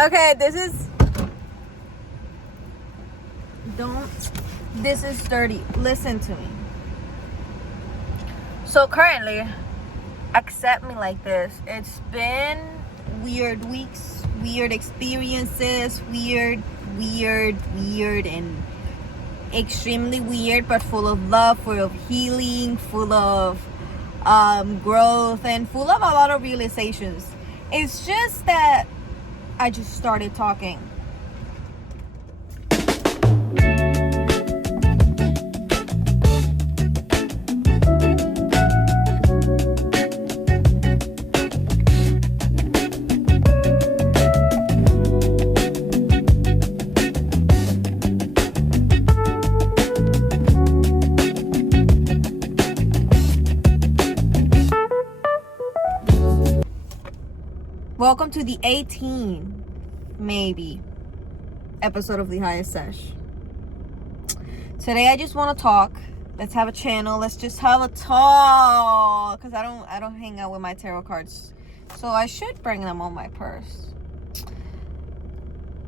Okay, this is dirty. Listen to me. So currently, accept me like this. It's been weird weeks, weird experiences, weird, and extremely weird, but full of love, full of healing, full of growth, and full of a lot of realizations. It's just that I just started talking. Welcome to the 18, maybe, episode of the Highest Sesh. Today I just want to talk. Let's have a channel. Let's just have a talk. Because I don't hang out with my tarot cards. So I should bring them on my purse.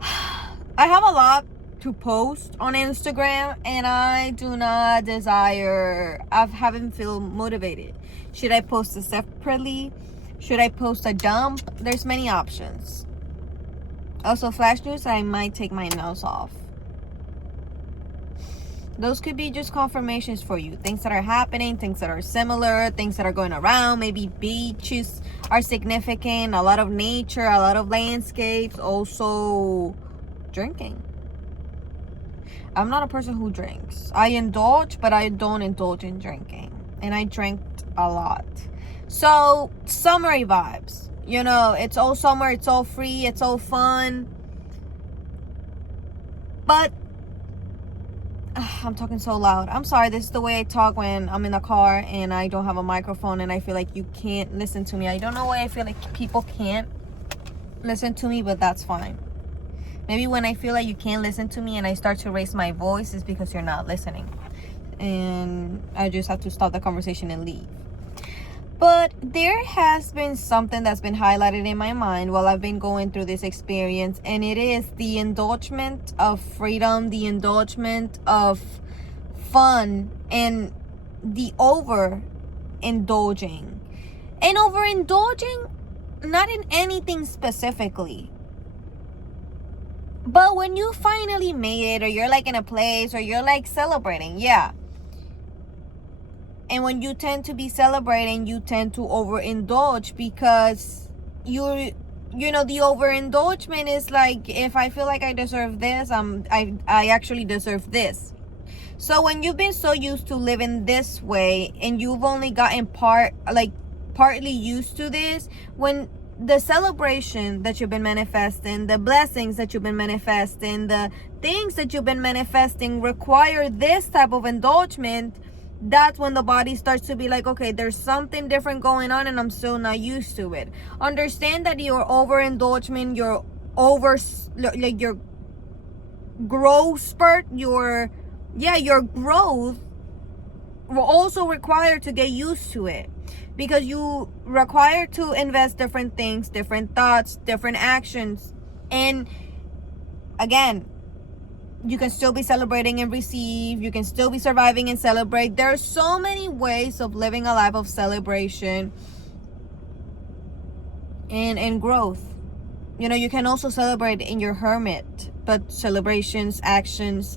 I have a lot to post on Instagram. And I do not desire. I haven't feel motivated. Should I post it separately? Should I post a dump? There's many options. Also, flash news, I might take my nails off. Those could be just confirmations for you. Things that are happening, things that are similar, things that are going around. Maybe beaches are significant. A lot of nature, a lot of landscapes. Also, drinking. I'm not a person who drinks. I indulge, but I don't indulge in drinking. And I drank a lot. So, summery vibes. You know, it's all summer, it's all free, it's all fun. But, I'm talking so loud. I'm sorry, this is the way I talk when I'm in the car and I don't have a microphone and I feel like you can't listen to me. I don't know why I feel like people can't listen to me, but that's fine. Maybe when I feel like you can't listen to me and I start to raise my voice, it's because you're not listening. And I just have to stop the conversation and leave. But there has been something that's been highlighted in my mind while I've been going through this experience. And it is the indulgence of freedom, the indulgence of fun, and the overindulging. And overindulging, not in anything specifically. But when you finally made it, or you're like in a place, or you're like celebrating, yeah. And when you tend to be celebrating, you tend to overindulge because you know, the overindulgement is like, if I feel like I deserve this, I actually deserve this. So when you've been so used to living this way and you've only gotten partly used to this, when the celebration that you've been manifesting, the blessings that you've been manifesting, the things that you've been manifesting require this type of indulgence, that's when the body starts to be like, okay, there's something different going on and I'm still not used to it. Understand that your overindulgence, your growth spurt, your growth will also require to get used to it. Because you require to invest different things, different thoughts, different actions. And again, you can still be celebrating and receive. You can still be surviving and celebrate. There are so many ways of living a life of celebration and growth. You know, you can also celebrate in your hermit. But celebrations, actions,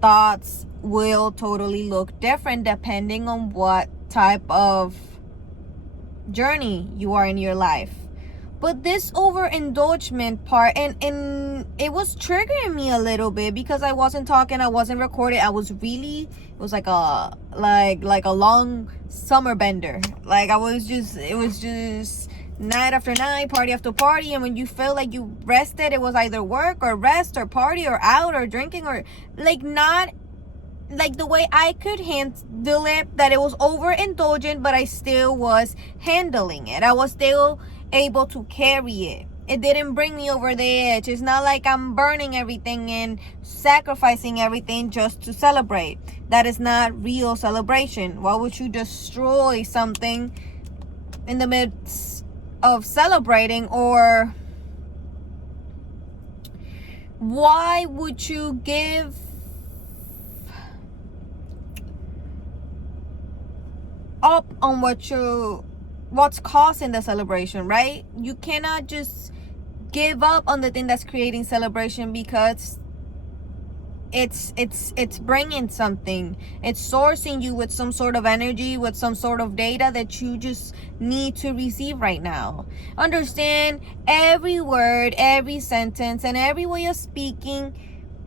thoughts will totally look different depending on what type of journey you are in your life. But this overindulgement part, and it was triggering me a little bit because I wasn't talking, I wasn't recording. It was like a long summer bender. Like it was just night after night, party after party. And when you felt like you rested, it was either work or rest or party or out or drinking, or like not like the way I could handle it, that it was overindulgent, but I still was handling it. I was still able to carry it. It didn't bring me over the edge. It's not like I'm burning everything and sacrificing everything just to celebrate. That is not real celebration. Why would you destroy something in the midst of celebrating, or Why would you give up on what's causing the celebration, right? You cannot just give up on the thing that's creating celebration, because it's bringing something. It's sourcing you with some sort of energy, with some sort of data that you just need to receive right now. Understand, every word, every sentence, and every way of speaking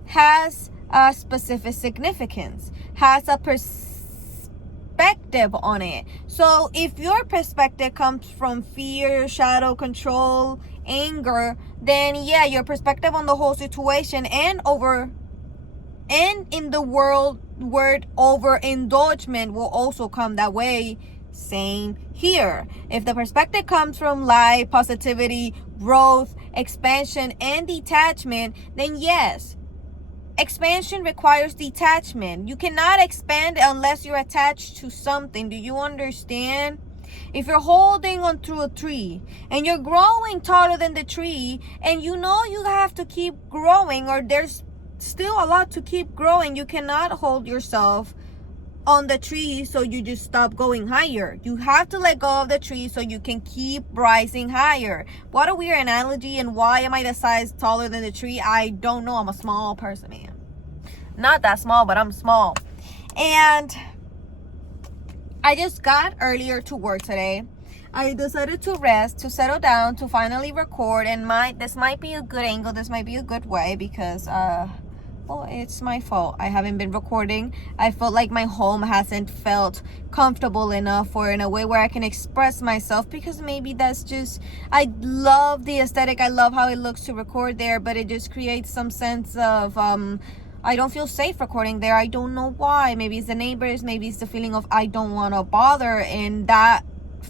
has a specific significance, has a perspective on it. So if your perspective comes from fear, shadow, control, anger, then yeah, your perspective on the whole situation and in the word overindulgement will also come that way. Same here. If the perspective comes from life, positivity, growth, expansion, and detachment, then yes, expansion requires detachment. You cannot expand unless you're attached to something. Do you understand? If you're holding on to a tree and you're growing taller than the tree, and you know you have to keep growing, or there's still a lot to keep growing, you cannot hold yourself on the tree so you just stop going higher. You have to let go of the tree so you can keep rising higher. What a weird analogy. And why am I the size taller than the tree? I don't know. I'm a small person, man. Not that small, but I'm small. And I just got earlier to work today. I decided to rest, to settle down, to finally record. And this might be a good angle. This might be a good way, because well, it's my fault. I haven't been recording. I felt like my home hasn't felt comfortable enough, or in a way where I can express myself, because maybe that's just, I love the aesthetic. I love how it looks to record there, but it just creates some sense of, I don't feel safe recording there. I don't know why. Maybe it's the neighbors. Maybe it's the feeling of I don't want to bother, and that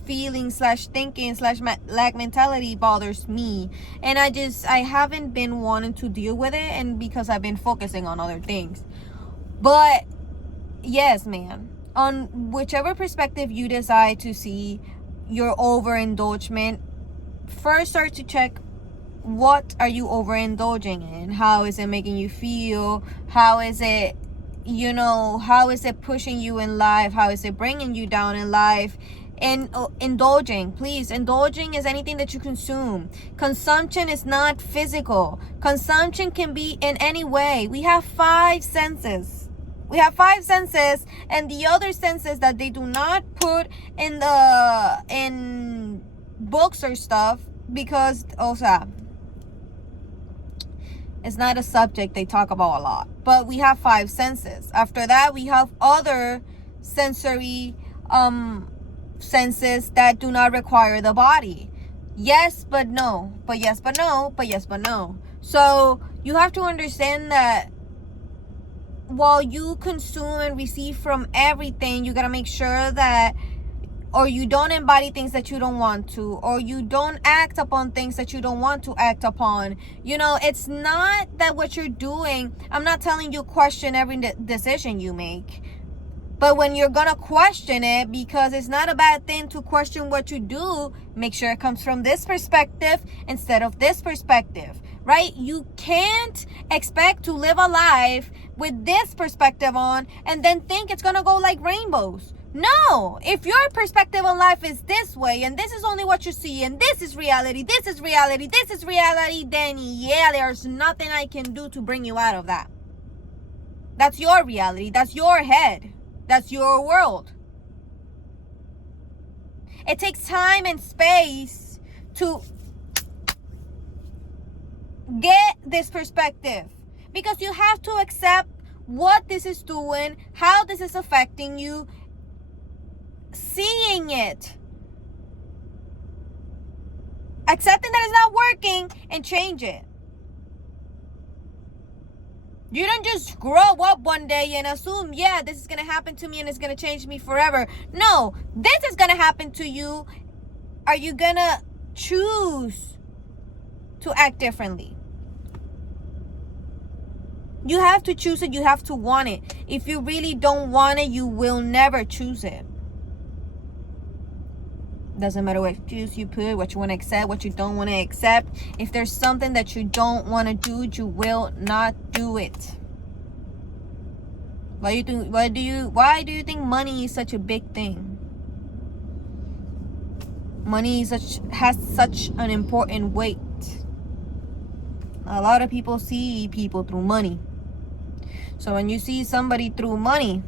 feeling slash thinking slash lack mentality bothers me. And I haven't been wanting to deal with it, and because I've been focusing on other things. But yes, man, on whichever perspective you decide to see your overindulgence, first start to check, what are you overindulging in? How is it making you feel? How is it, how is it pushing you in life? How is it bringing you down in life? And indulging, please, indulging is anything that you consume. Consumption is not physical. Consumption can be in any way. We have 5 senses. And the other senses that they do not put in books or stuff, because also it's not a subject they talk about a lot. But we have 5 senses. After that, we have other sensory senses that do not require the body. Yes, but no. But yes, but no. But yes, but no. So you have to understand that while you consume and receive from everything, you got to make sure that, or you don't embody things that you don't want to, or you don't act upon things that you don't want to act upon. It's not that what you're doing, I'm not telling you question every decision you make. But when you're going to question it, because it's not a bad thing to question what you do, make sure it comes from this perspective instead of this perspective, right? You can't expect to live a life with this perspective on and then think it's going to go like rainbows. No, if your perspective on life is this way, and this is only what you see, and this is reality, then yeah, there's nothing I can do to bring you out of that. That's your reality. That's your head. That's your world. It takes time and space to get this perspective, because you have to accept what this is doing, how this is affecting you, seeing it, accepting that it's not working, and change it. You don't just grow up one day and assume, yeah, this is going to happen to me and it's going to change me forever. No, this is going to happen to you. Are you going to choose to act differently? You have to choose it. You have to want it. If you really don't want it, you will never choose it. Doesn't matter what juice you put, what you want to accept, what you don't want to accept. If there's something that you don't want to do, you will not do it. Why do you think money is such a big thing? Money has such an important weight. A lot of people see people through money. So when you see somebody through money,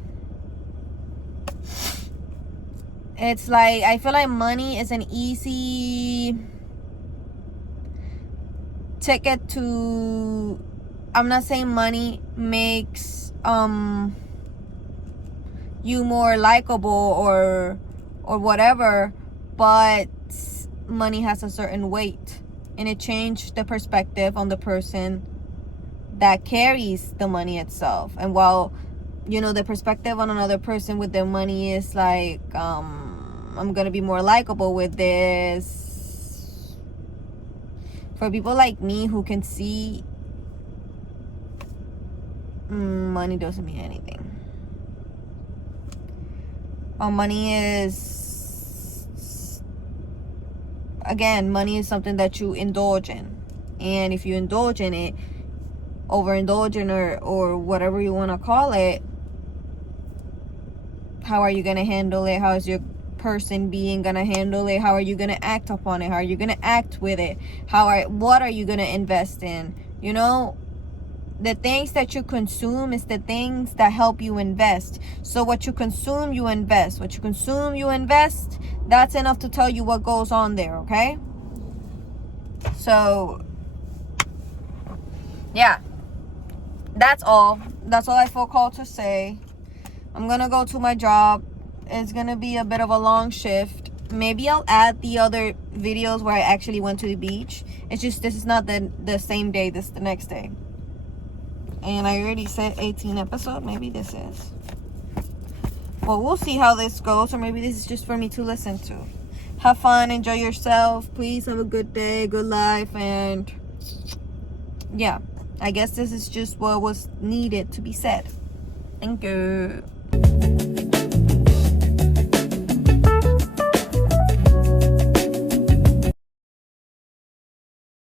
it's like, I feel like money is an easy ticket to, I'm not saying money makes you more likable or whatever, but money has a certain weight, and it changed the perspective on the person that carries the money itself. And while, you know, the perspective on another person with their money is like, I'm gonna be more likable with this. For people like me who can see, money doesn't mean anything. Money is, again, money is something that you indulge in. And if you indulge in it, overindulging or whatever you want to call it, how are you going to handle it? How is your person being going to handle it? How are you going to act upon it? How are you going to act with it? What are you going to invest in? You know, the things that you consume is the things that help you invest. So what you consume, you invest. What you consume, you invest. That's enough to tell you what goes on there, okay? So, yeah. That's all I feel called to say. I'm gonna go to my job. It's gonna be a bit of a long shift. Maybe I'll add the other videos where I actually went to the beach. It's just, this is not the same day, this is the next day. And I already said 18 episode. Maybe this is. Well, we'll see how this goes. Or maybe this is just for me to listen to. Have fun. Enjoy yourself. Please have a good day. Good life. And yeah. I guess this is just what was needed to be said. Thank you.